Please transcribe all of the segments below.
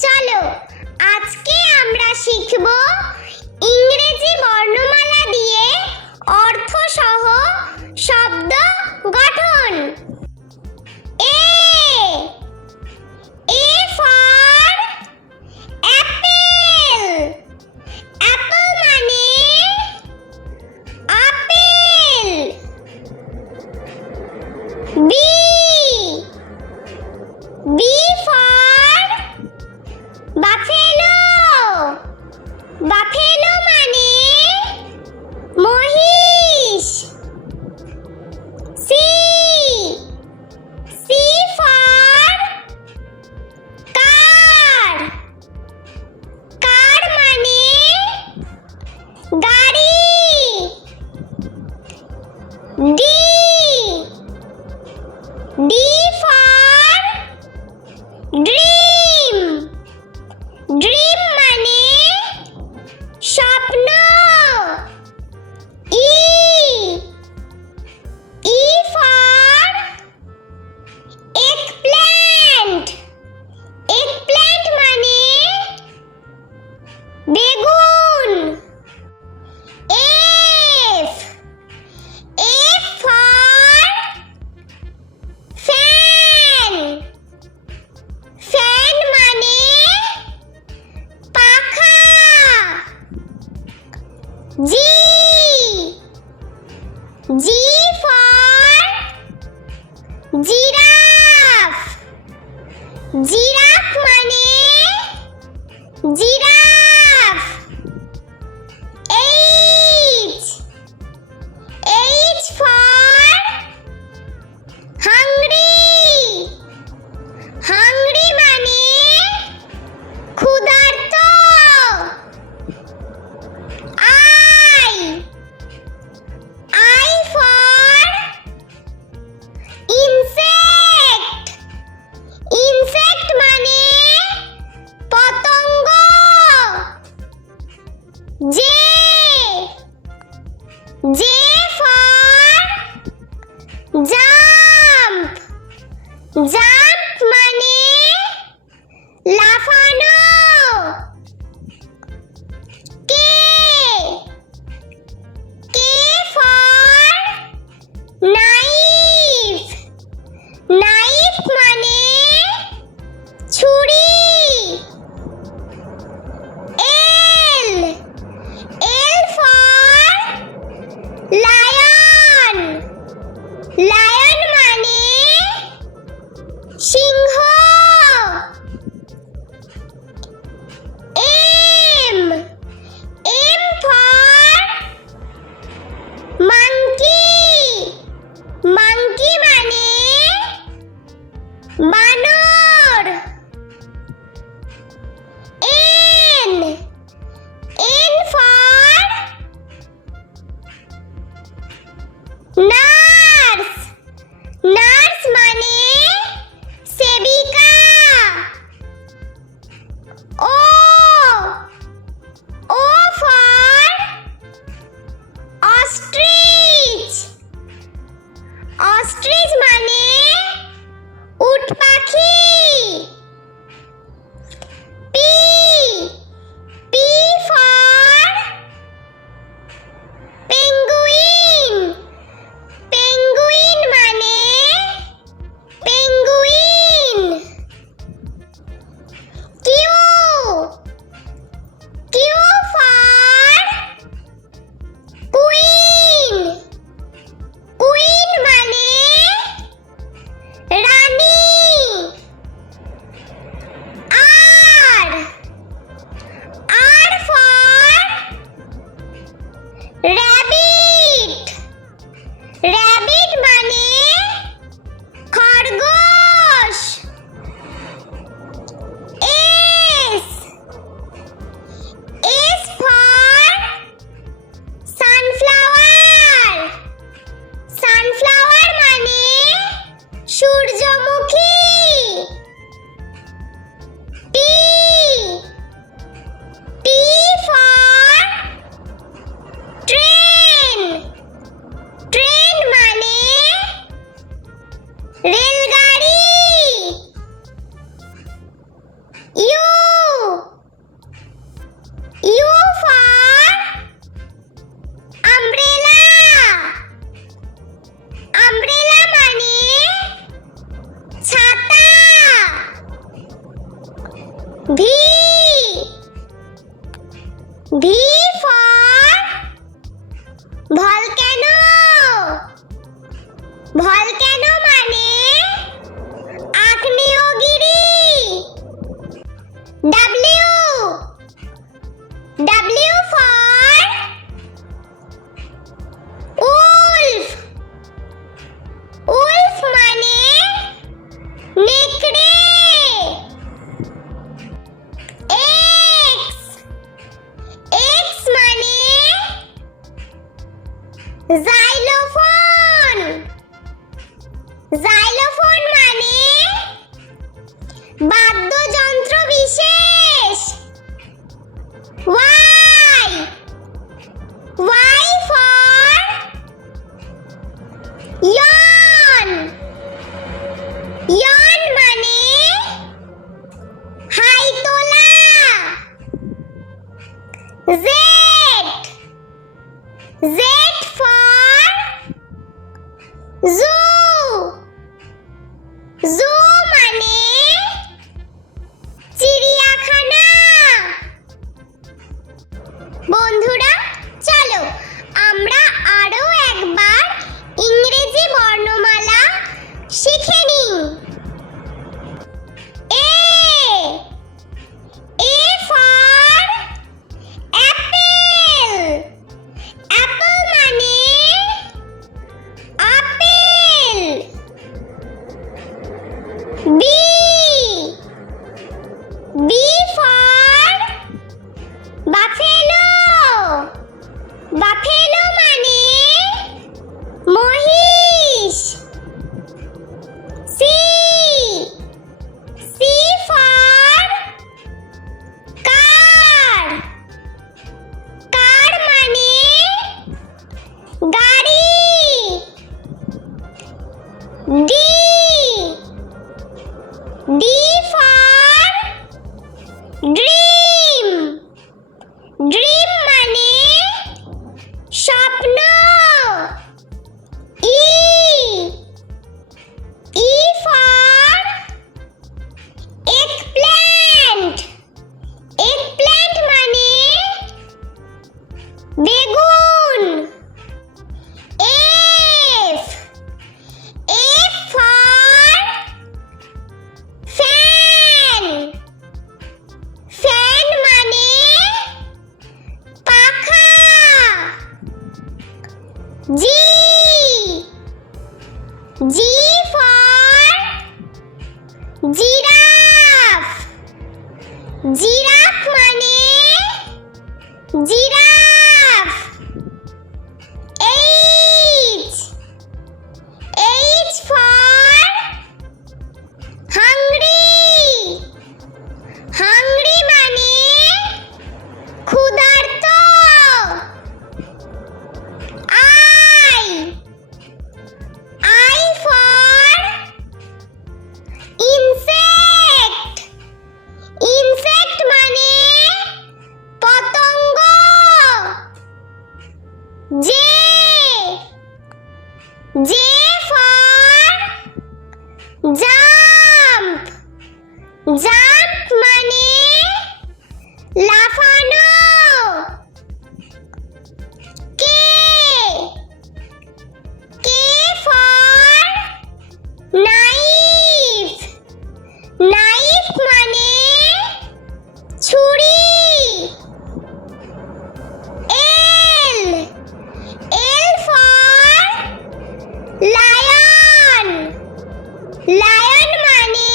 চলো আজকে আমরা শিখব ইংরেজি বর্ণমালা দিয়ে অর্থসহ শব্দ গঠন। A for apple. Apple মানে apple. B for buffalo. Buffalo মানে মহিষ। C for car. Car মানে গাড়ি। D for dream. Dream মানে স্বপ্ন। E for eggplant. Eggplant মানে বেগুন। F for fan. Fan মানে পাখা। G for giraffe. Giraffe মানে giraffe. H for hungry. Hungry মানে ক্ষুধার্ত। I for insect. Insect মানে পতঙ্গ। J for jump. Jump মানে লাফানো। K for knife. Knife মানে ছুরি। L for lion. Lion মানে সিংহ। M for monkey. Monkey মানে বানর। N for nurse. Nurse মানে সেবিকা। O for ostrich. Ostrich মানে উট পাখি। P for penguin. Penguin মানে penguin. Q for queen. Queen মানে রানী। R for rabbit. Rabbit মানে খরগোশ। S for sunflower. Sunflower মানে সূর্যমুখী। T for train. Train মানে রেলগাড়ি। U V V for volcano volcano মানে আগ্নেয়গিরি W W for wolf wolf মানে নেকড়ে এক্স এক্স মানে জাইলোফোন জাইলোফোন মানে বাদ্যযন্ত্র বিশেষ Y Y for yawn yawn মানে হাই তোলা জেড জেড ফর জু জু মানে চিড়িয়াখানা বন্ধুরা চলো আমরা আরো একবার ইংরেজি বর্ণমালা শিখে নিই এ ফর অ্যাপেল অ্যাপেল মানে আপেল B B for buffalo buffalo মানে মহিষ C C for car car মানে গাড়ি D D for dream dream মানে স্বপ্ন E E for eggplant eggplant মানে বেগুন F F for fan fan মানে পাখা G G for giraffe giraffe মানে giraffe H H for hungry hungry মানে ক্ষুধার্ত I I for insect insect মানে পতঙ্গ J J for jump jump মানে লাফানো K K for knife knife মানে ছুরি L L for lion lion মানে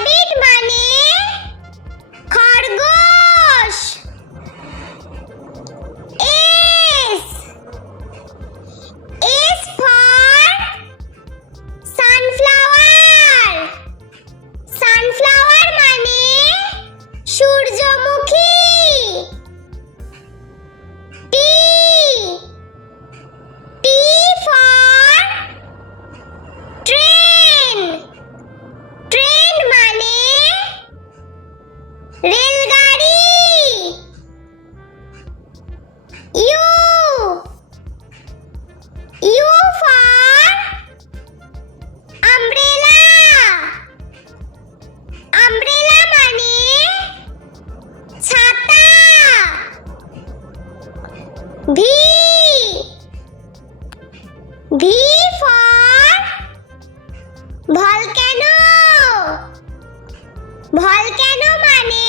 র্যাবিট মানে খরগোশ। S S for sunflower. Sunflower মানে সূর্যমুখী। T T for train. Train মানে রেলগাড়ি। U U for umbrella. Umbrella মানে ছাতা। V V for volcano. Volcano মানে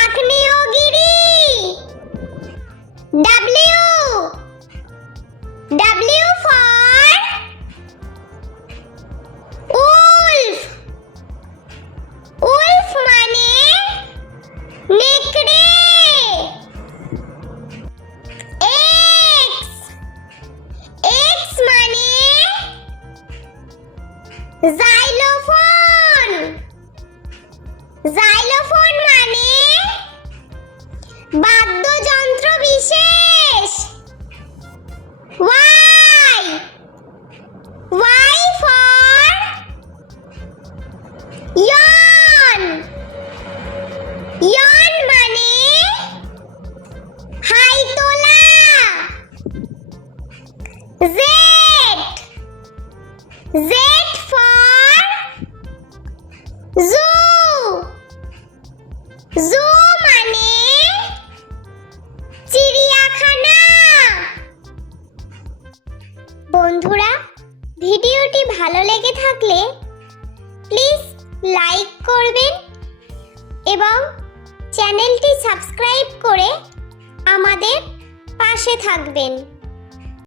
আগ্নেয়গিরি। W W for wolf. Wolf মানে নেকড়ে। এক্স এক্স মানে জাইলোফোন। জাইলোফোন মানে বাদ্যযন্ত্র বিশেষ। Y Y for yawn. Yawn মানে হাই তোলা। জেড জেড ফর জু। জু মানে চিড়িয়াখানা। বন্ধুরা, ভিডিওটি ভালো লেগে থাকলে প্লিজ লাইক করবেন এবং চ্যানেলটি সাবস্ক্রাইব করে আমাদের পাশে থাকবেন।